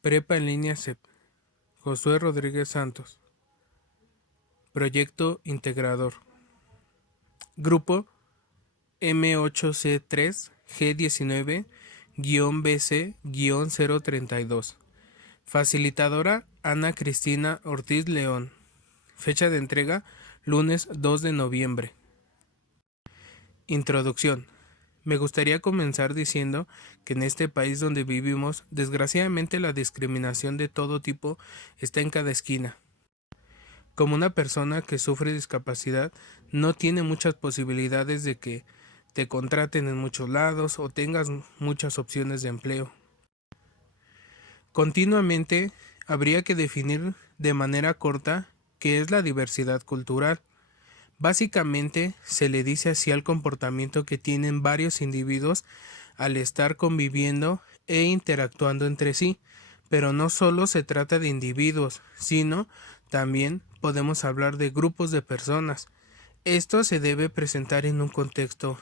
Prepa en línea CEP. Josué Rodríguez Santos. Proyecto integrador. Grupo M8C3G19-BC-032. Facilitadora Ana Cristina Ortiz León. Fecha de entrega lunes 2 de noviembre. Introducción. Me gustaría comenzar diciendo que en este país donde vivimos, desgraciadamente la discriminación de todo tipo está en cada esquina. Como una persona que sufre discapacidad, no tiene muchas posibilidades de que te contraten en muchos lados o tengas muchas opciones de empleo. Continuamente, habría que definir de manera corta qué es la diversidad cultural. Básicamente, se le dice así al comportamiento que tienen varios individuos al estar conviviendo e interactuando entre sí, pero no solo se trata de individuos, sino también podemos hablar de grupos de personas. Esto se debe presentar en un contexto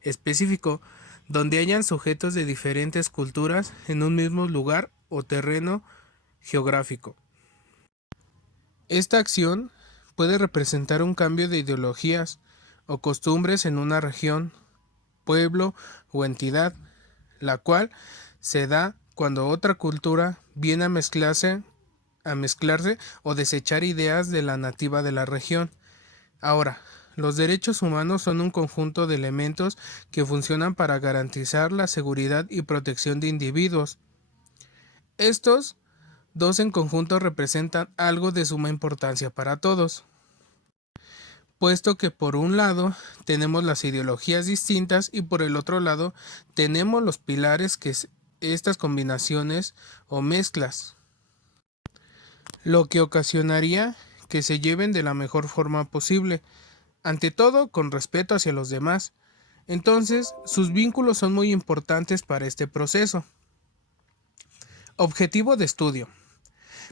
específico donde hayan sujetos de diferentes culturas en un mismo lugar o terreno geográfico. Esta acción puede representar un cambio de ideologías o costumbres en una región, pueblo o entidad, la cual se da cuando otra cultura viene a mezclarse o desechar ideas de la nativa de la región. Ahora, los derechos humanos son un conjunto de elementos que funcionan para garantizar la seguridad y protección de individuos. Estos dos en conjunto representan algo de suma importancia para todos, puesto que por un lado tenemos las ideologías distintas y por el otro lado tenemos los pilares que estas combinaciones o mezclas, lo que ocasionaría que se lleven de la mejor forma posible, ante todo con respeto hacia los demás. Entonces, sus vínculos son muy importantes para este proceso. Objetivo de estudio.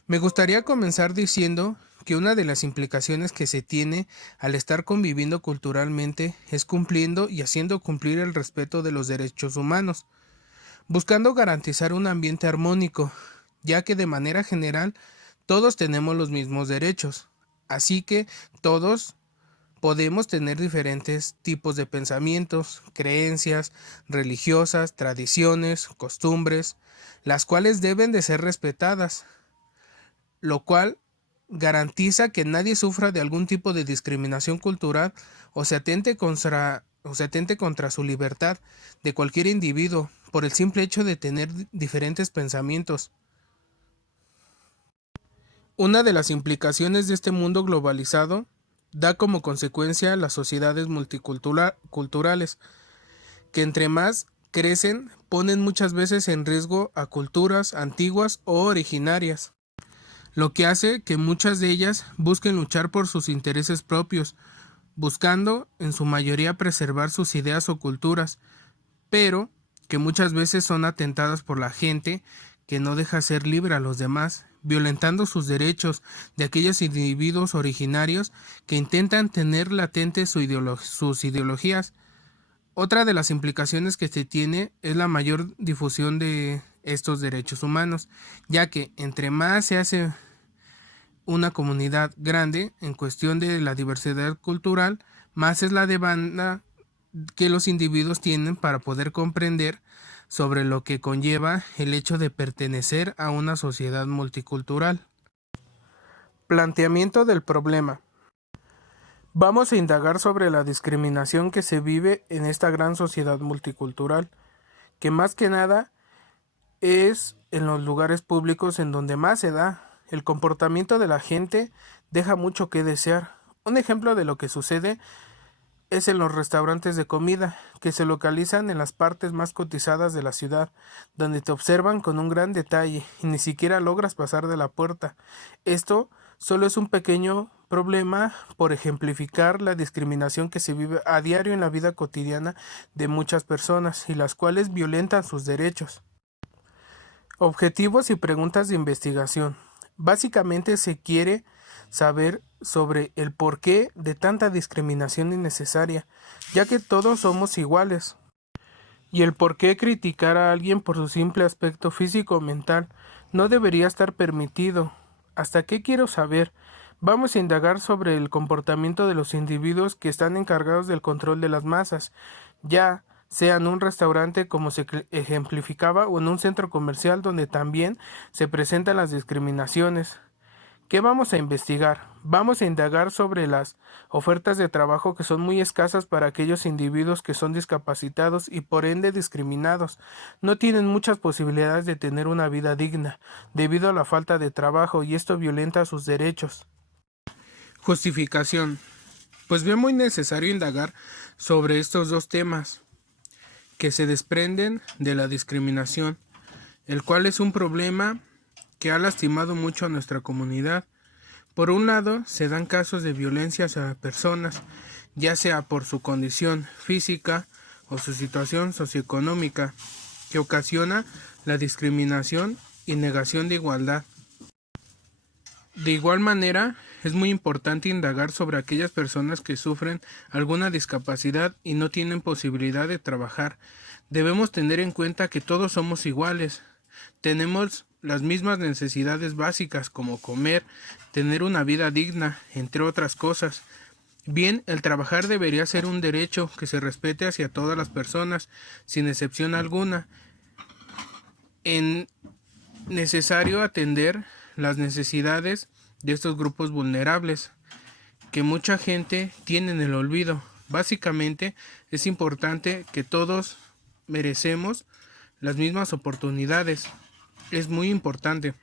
Me gustaría comenzar diciendo que una de las implicaciones que se tiene al estar conviviendo culturalmente es cumpliendo y haciendo cumplir el respeto de los derechos humanos, buscando garantizar un ambiente armónico, ya que de manera general todos tenemos los mismos derechos, así que todos podemos tener diferentes tipos de pensamientos, creencias religiosas, tradiciones, costumbres, las cuales deben de ser respetadas, lo cual garantiza que nadie sufra de algún tipo de discriminación cultural o se atente contra su libertad de cualquier individuo por el simple hecho de tener diferentes pensamientos. Una de las implicaciones de este mundo globalizado da como consecuencia las sociedades multiculturales, que entre más crecen ponen muchas veces en riesgo a culturas antiguas o originarias, lo que hace que muchas de ellas busquen luchar por sus intereses propios, buscando en su mayoría preservar sus ideas o culturas, pero que muchas veces son atentadas por la gente que no deja ser libre a los demás, violentando sus derechos de aquellos individuos originarios que intentan tener latentes sus ideologías. Otra de las implicaciones que se tiene es la mayor difusión de estos derechos humanos, ya que entre más se hace una comunidad grande en cuestión de la diversidad cultural, más es la demanda que los individuos tienen para poder comprender sobre lo que conlleva el hecho de pertenecer a una sociedad multicultural. Planteamiento del problema. Vamos a indagar sobre la discriminación que se vive en esta gran sociedad multicultural, que más que nada es en los lugares públicos en donde más se da. El comportamiento de la gente deja mucho que desear. Un ejemplo de lo que sucede es en los restaurantes de comida, que se localizan en las partes más cotizadas de la ciudad, donde te observan con un gran detalle y ni siquiera logras pasar de la puerta. Esto solo es un pequeño problema por ejemplificar la discriminación que se vive a diario en la vida cotidiana de muchas personas y las cuales violentan sus derechos. Objetivos y preguntas de investigación. Básicamente se quiere saber sobre el porqué de tanta discriminación innecesaria, ya que todos somos iguales. Y el por qué criticar a alguien por su simple aspecto físico o mental no debería estar permitido. ¿Hasta qué quiero saber? Vamos a indagar sobre el comportamiento de los individuos que están encargados del control de las masas, ya sea en un restaurante como se ejemplificaba o en un centro comercial donde también se presentan las discriminaciones. ¿Qué vamos a investigar? Vamos a indagar sobre las ofertas de trabajo que son muy escasas para aquellos individuos que son discapacitados y por ende discriminados. No tienen muchas posibilidades de tener una vida digna debido a la falta de trabajo y esto violenta sus derechos. Justificación. Pues veo muy necesario indagar sobre estos dos temas que se desprenden de la discriminación, el cual es un problema que ha lastimado mucho a nuestra comunidad. Por un lado, se dan casos de violencia hacia personas, ya sea por su condición física o su situación socioeconómica, que ocasiona la discriminación y negación de igualdad. De igual manera, es muy importante indagar sobre aquellas personas que sufren alguna discapacidad y no tienen posibilidad de trabajar. Debemos tener en cuenta que todos somos iguales. Tenemos las mismas necesidades básicas como comer, tener una vida digna, entre otras cosas. Bien, el trabajar debería ser un derecho que se respete hacia todas las personas, sin excepción alguna. Es necesario atender las necesidades de estos grupos vulnerables, que mucha gente tiene en el olvido. Básicamente, es importante que todos merecemos las mismas oportunidades. Es muy importante.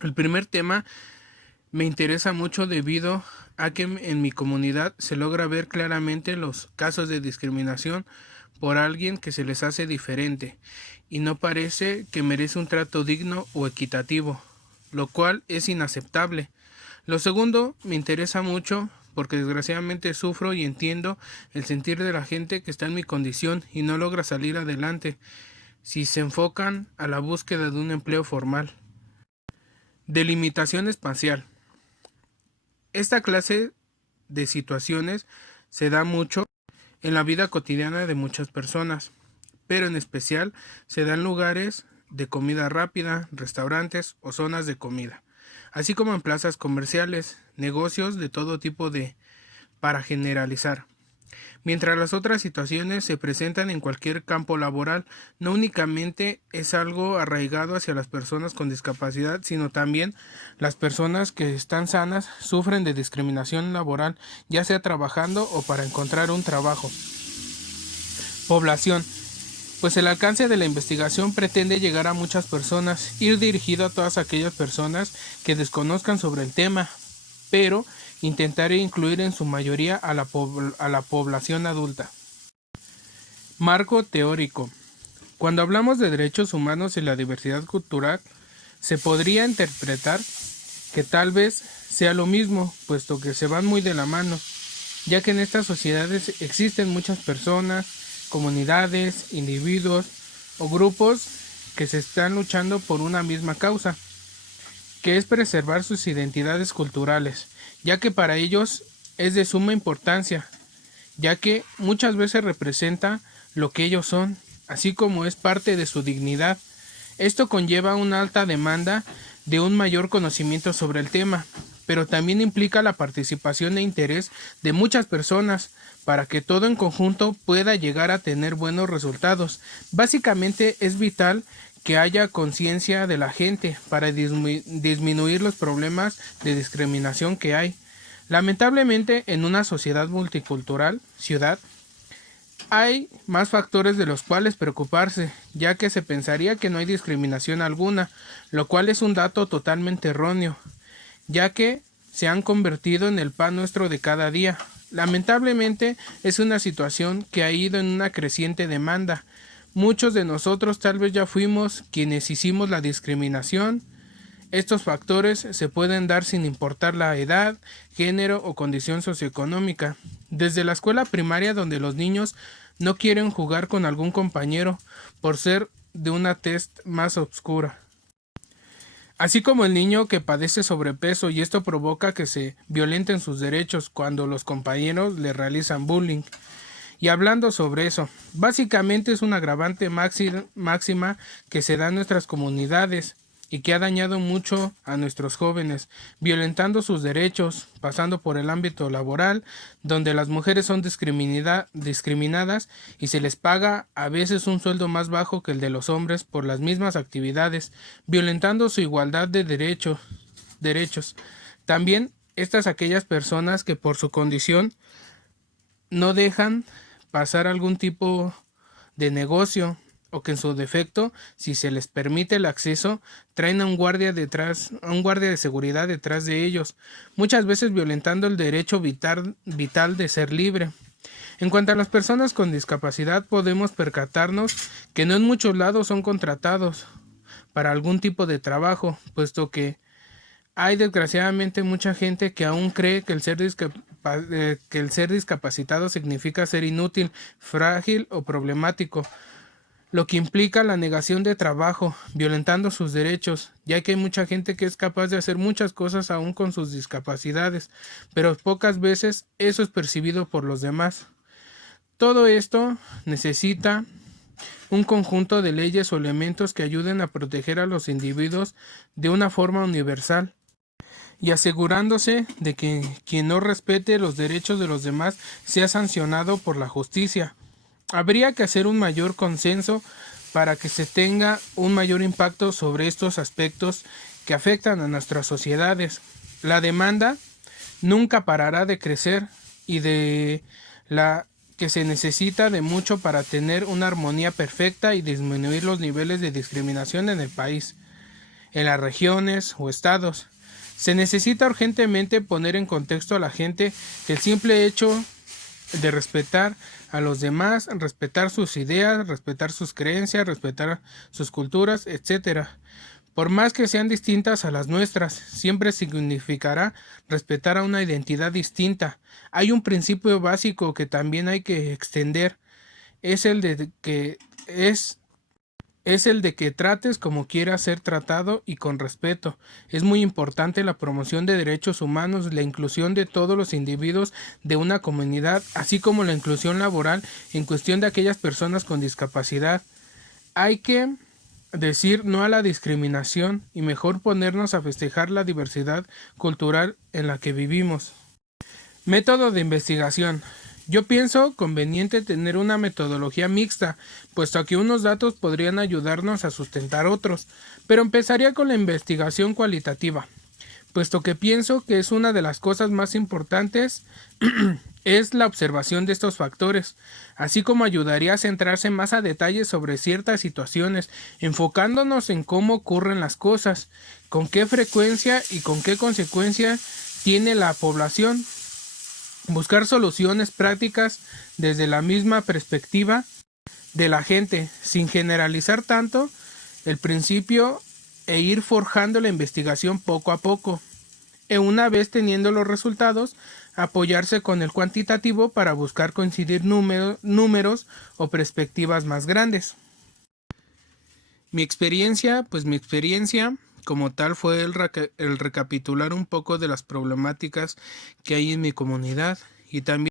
El primer tema me interesa mucho debido a que en mi comunidad se logra ver claramente los casos de discriminación por alguien que se les hace diferente y no parece que merece un trato digno o equitativo, lo cual es inaceptable. Lo segundo me interesa mucho porque desgraciadamente sufro y entiendo el sentir de la gente que está en mi condición y no logra salir adelante si se enfocan a la búsqueda de un empleo formal. Delimitación espacial. Esta clase de situaciones se da mucho en la vida cotidiana de muchas personas, pero en especial se da en lugares de comida rápida, restaurantes o zonas de comida, así como en plazas comerciales, negocios de todo tipo para generalizar. Mientras las otras situaciones se presentan en cualquier campo laboral, no únicamente es algo arraigado hacia las personas con discapacidad, sino también las personas que están sanas sufren de discriminación laboral, ya sea trabajando o para encontrar un trabajo. Población. Pues el alcance de la investigación pretende llegar a muchas personas, ir dirigido a todas aquellas personas que desconozcan sobre el tema, pero intentar incluir en su mayoría a la población adulta. Marco teórico. Cuando hablamos de derechos humanos y la diversidad cultural, se podría interpretar que tal vez sea lo mismo, puesto que se van muy de la mano, ya que en estas sociedades existen muchas personas, comunidades, individuos o grupos que se están luchando por una misma causa, que es preservar sus identidades culturales, ya que para ellos es de suma importancia, ya que muchas veces representa lo que ellos son, así como es parte de su dignidad. Esto conlleva una alta demanda de un mayor conocimiento sobre el tema, pero también implica la participación e interés de muchas personas para que todo en conjunto pueda llegar a tener buenos resultados. Básicamente es vital que haya conciencia de la gente para disminuir los problemas de discriminación que hay. Lamentablemente, en una sociedad multicultural, hay más factores de los cuales preocuparse, ya que se pensaría que no hay discriminación alguna, lo cual es un dato totalmente erróneo, ya que se han convertido en el pan nuestro de cada día. Lamentablemente, es una situación que ha ido en una creciente demanda. Muchos de nosotros tal vez ya fuimos quienes hicimos la discriminación. Estos factores se pueden dar sin importar la edad, género o condición socioeconómica. Desde la escuela primaria, donde los niños no quieren jugar con algún compañero por ser de una tez más oscura. Así como el niño que padece sobrepeso y esto provoca que se violenten sus derechos cuando los compañeros le realizan bullying. Y hablando sobre eso, básicamente es una agravante máxima que se da en nuestras comunidades y que ha dañado mucho a nuestros jóvenes, violentando sus derechos, pasando por el ámbito laboral, donde las mujeres son discriminadas y se les paga a veces un sueldo más bajo que el de los hombres por las mismas actividades, violentando su igualdad de derechos. También aquellas personas que por su condición no dejan pasar algún tipo de negocio o que en su defecto, si se les permite el acceso, traen a un guardia de seguridad detrás de ellos, muchas veces violentando el derecho vital de ser libre. En cuanto a las personas con discapacidad, podemos percatarnos que no en muchos lados son contratados para algún tipo de trabajo, puesto que hay desgraciadamente mucha gente que aún cree que el ser discapacitado significa ser inútil, frágil o problemático, lo que implica la negación de trabajo, violentando sus derechos, ya que hay mucha gente que es capaz de hacer muchas cosas aún con sus discapacidades, pero pocas veces eso es percibido por los demás. Todo esto necesita un conjunto de leyes o elementos que ayuden a proteger a los individuos de una forma universal y asegurándose de que quien no respete los derechos de los demás sea sancionado por la justicia. Habría que hacer un mayor consenso para que se tenga un mayor impacto sobre estos aspectos que afectan a nuestras sociedades. La demanda nunca parará de crecer y de la que se necesita de mucho para tener una armonía perfecta y disminuir los niveles de discriminación en el país, en las regiones o estados. Se necesita urgentemente poner en contexto a la gente que el simple hecho de respetar a los demás, respetar sus ideas, respetar sus creencias, respetar sus culturas, etc. Por más que sean distintas a las nuestras, siempre significará respetar a una identidad distinta. Hay un principio básico que también hay que extender, es el de que trates como quieras ser tratado y con respeto. Es muy importante la promoción de derechos humanos, la inclusión de todos los individuos de una comunidad, así como la inclusión laboral en cuestión de aquellas personas con discapacidad. Hay que decir no a la discriminación y mejor ponernos a festejar la diversidad cultural en la que vivimos. Método de investigación. Yo pienso conveniente tener una metodología mixta, puesto que unos datos podrían ayudarnos a sustentar otros, pero empezaría con la investigación cualitativa, puesto que pienso que es una de las cosas más importantes es la observación de estos factores, así como ayudaría a centrarse más a detalle sobre ciertas situaciones, enfocándonos en cómo ocurren las cosas, con qué frecuencia y con qué consecuencias tiene la población. Buscar soluciones prácticas desde la misma perspectiva de la gente, sin generalizar tanto el principio e ir forjando la investigación poco a poco. Y una vez teniendo los resultados, apoyarse con el cuantitativo para buscar coincidir números o perspectivas más grandes. Mi experiencia como tal fue el recapitular un poco de las problemáticas que hay en mi comunidad y también